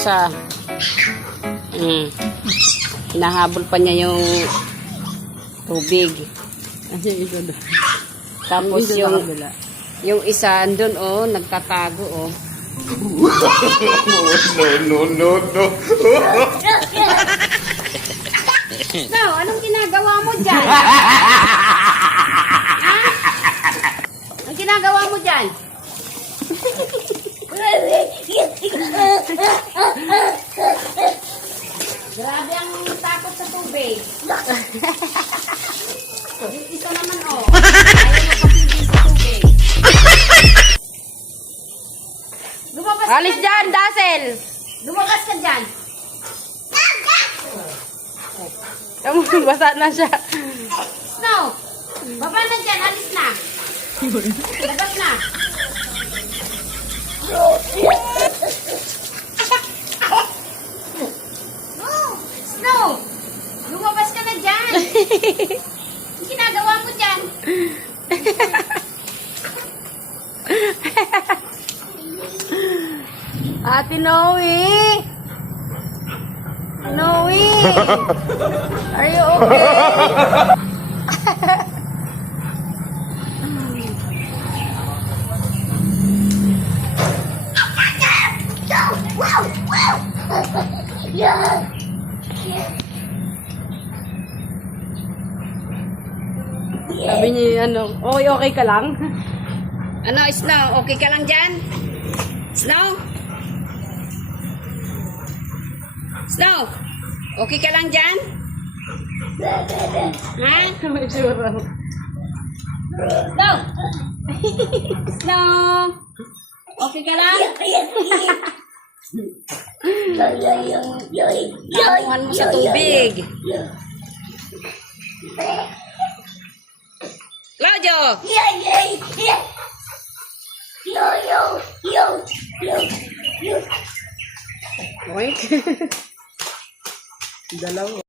isa. Hinahabol pa niya yung tubig. Tapos yung isa andun, oh, nagtatago, oh. No. No, anong ginagawa mo dyan? Anong ginagawa mo dyan? Grabe ang takot sa tubig. Yung isa naman, oh. Ayaw magpapigil sa tubig. Lumabas ka Alis dyan, Dazzle! Lumabas ka dyan. Basa na siya. Snow, baba na dyan. Alis na. Labas na. Snow, lumabas ka na dyan. Ang ginagawa mo dyan? Ate Noe! Noe! Are you okay? Sabi niya, okay ka lang? Ano, Snow? Okay ka lang dyan? Snow? Snow? Okay ka lang dyan? Ha? May sura. Snow? Snow? Okay ka lang? Tapungan mo sa tubig. Claudio! Oink. Dalawa.